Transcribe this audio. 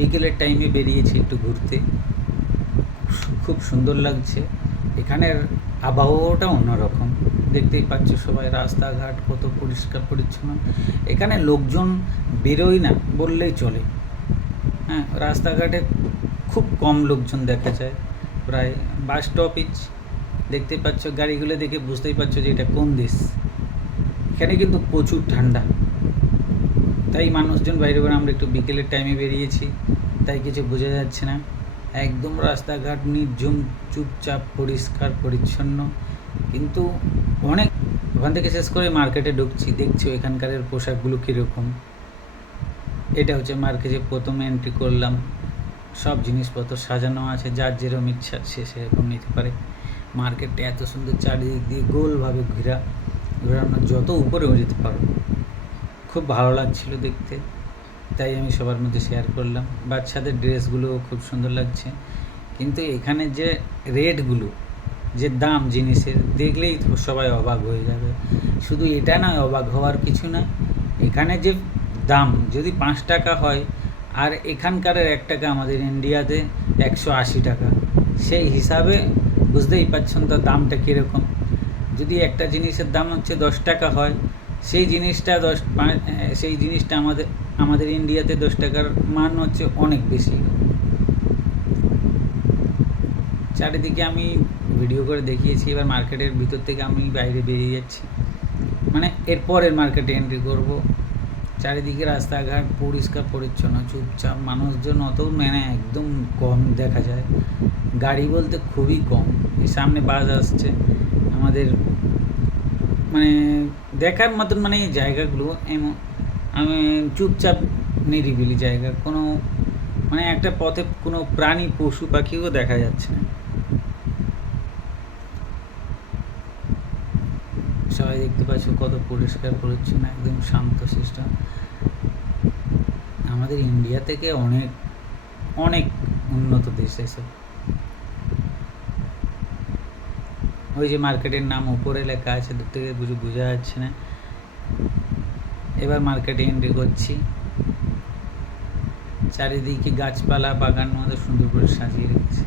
বিকেলের টাইমে বেরিয়েছি একটু ঘুরতে, খুব সুন্দর লাগছে। এখানের আবহাওয়াটা অন্যরকম, দেখতেই পাচ্ছ সবাই, রাস্তাঘাট কত পরিষ্কার পরিচ্ছন্ন। এখানে লোকজন বেরোয় না বললেই চলে। হ্যাঁ, রাস্তাঘাটে খুব কম লোকজন দেখা যায়। প্রায় বাস স্টপেজ দেখতেই পাচ্ছ, গাড়িগুলো দেখে বুঝতেই পারছো যে এটা কোন দেশ। এখানে কিন্তু প্রচুর ঠান্ডা, তাই মানুষজন বাইরে বেরোয়। আমরা একটু বিকেলের টাইমে বেরিয়েছি, তাই কিছু বোঝা যাচ্ছে না। একদম রাস্তাঘাট নির্ঝুম, চুপচাপ, পরিষ্কার পরিচ্ছন্ন। কিন্তু অনেক, ওখান থেকে শেষ করে মার্কেটে ঢুকছি, দেখছো এখানকার পোশাকগুলো কীরকম। এটা হচ্ছে মার্কেটে প্রথমে এন্ট্রি করলাম, সব জিনিসপত্র সাজানো আছে, যার যেরকম ইচ্ছা সে সেরকম নিতে পারে। মার্কেটটা এত সুন্দর, চারিদিক দিয়ে গোলভাবে ঘোরানো, যত উপরেও যেতে পারো। খুব ভালো লাগছিল দেখতে, তাই আমি সবার মধ্যে শেয়ার করলাম। বাচ্চাদের ড্রেসগুলোও খুব সুন্দর লাগছে, কিন্তু এখানে যে রেটগুলো, যে দাম জিনিসের, দেখলেই তো সবাই অবাক হয়ে যাবে। শুধু এটা নয়, অবাক হওয়ার কিছু না, এখানে যে দাম যদি 5 টাকা হয়, আর এখানকার 1 টাকা আমাদের ইন্ডিয়াতে 180 টাকা, সেই হিসাবে বুঝতেই পারছেন তো দামটা কীরকম। যদি একটা জিনিসের দাম হচ্ছে 10 টাকা হয়, সেই জিনিসটা আমাদের ইন্ডিয়াতে 10 টাকার মান হচ্ছে অনেক বেশি। চারিদিকে আমি ভিডিও করে দেখিয়েছি। এবার মার্কেটের ভিতর থেকে আমি বাইরে বেরিয়ে যাচ্ছি, মানে এরপরের মার্কেটে এন্ট্রি করব। চারিদিকে রাস্তাঘাট পরিষ্কার পরিচ্ছন্ন, চুপচাপ, মানুষজন অত মানে একদম কম দেখা যায়। গাড়ি বলতে খুবই কম। এই সামনে বাস আসছে, আমাদের মানে দেখার মতন, মানে এই জায়গাগুলো এমন আমি চুপচাপ নিরিবিলি জায়গা, কোনো মানে একটা পথে কোনো প্রাণী পশু পাখিও দেখা যাচ্ছে না। সবাই দেখতে পাচ্ছ কত পরিষ্কার পরিচ্ছন্ন, একদম শান্ত সিস্টেম। আমাদের ইন্ডিয়া থেকে অনেক অনেক উন্নত দেশ এসব। ওই যে মার্কেটের নাম উপরে লেখা আছে, দূর থেকে বোঝা যাচ্ছে না। এবার মার্কেটে এন্ট্রি করছি। চারিদিকে গাছপালা, বাগান মতো সুন্দর করে সাজিয়ে রেখেছে।